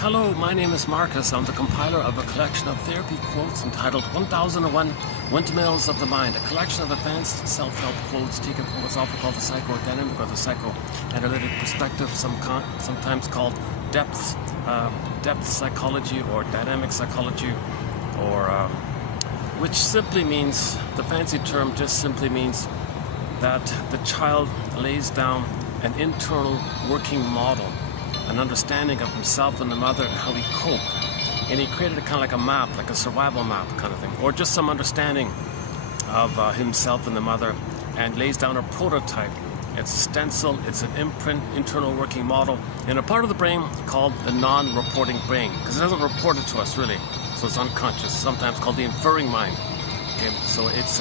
Hello, my name is Marcus. I'm the compiler of a collection of therapy quotes entitled 1001 Windmills of the Mind, a collection of advanced self-help quotes taken from what's often called the psychodynamic or the psychoanalytic perspective, sometimes called depth psychology or dynamic psychology, or which simply means, the fancy term just simply means that the child lays down an internal working model, an understanding of himself and the mother and how he cope. And he created a kind of like a map, like a survival map kind of thing, or just some understanding of himself and the mother, and lays down a prototype. It's a stencil, it's an imprint, internal working model, in a part of the brain called the non-reporting brain, because it doesn't report it to us really, so it's unconscious, sometimes called the inferring mind. Okay, so it's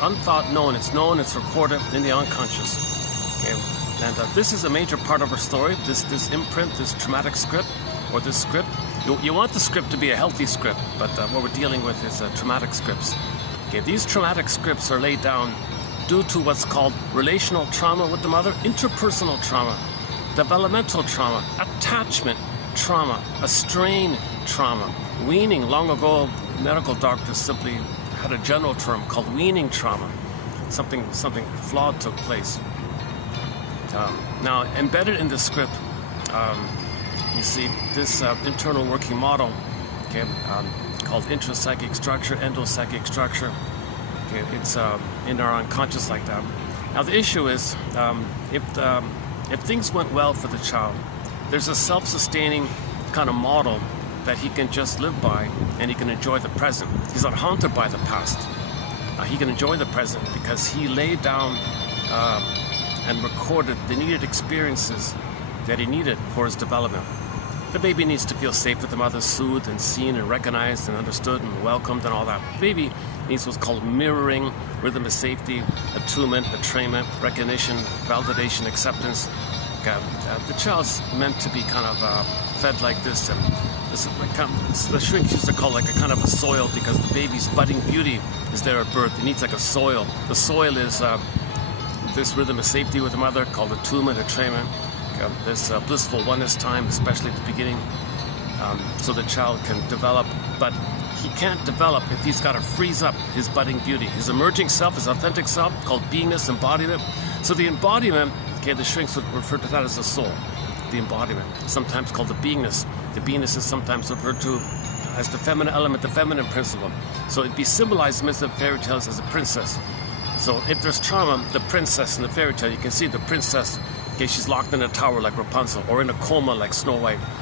unthought known, it's known, it's recorded in the unconscious. Okay. And this is a major part of our story, this imprint, this traumatic script, or this script. You want the script to be a healthy script, but what we're dealing with is traumatic scripts. Okay, these traumatic scripts are laid down due to what's called relational trauma with the mother, interpersonal trauma, developmental trauma, attachment trauma, a strain trauma, weaning. Long ago, medical doctors simply had a general term called weaning trauma. Something flawed took place. Now, embedded in the script, you see this internal working model, okay, called intrapsychic structure, endopsychic structure. Okay, it's in our unconscious like that. Now, the issue is, if things went well for the child, there's a self-sustaining kind of model that he can just live by, and he can enjoy the present. He's not haunted by the past. He can enjoy the present because he laid down and recorded the needed experiences that he needed for his development. The baby needs to feel safe with the mother, soothed and seen and recognized and understood and welcomed and all that. The baby needs what's called mirroring, rhythm of safety, attunement, attrainment, recognition, validation, acceptance. The child's meant to be kind of fed like this, and this is like the shrinks used to call like a kind of a soil, because the baby's budding beauty is there at birth. It needs like a soil. The soil is this rhythm of safety with the mother called attunement, attrainment, this blissful oneness time, especially at the beginning, so the child can develop. But he can't develop if he's got to freeze up his budding beauty, his emerging self, his authentic self, called beingness, embodiment. So the embodiment, okay, the shrinks would refer to that as the soul, the embodiment, sometimes called the beingness. The beingness is sometimes referred to as the feminine element, the feminine principle. So it'd be symbolized in the fairy tales as a princess. So if there's trauma, the princess in the fairy tale, you can see the princess, okay, she's locked in a tower like Rapunzel, or in a coma like Snow White.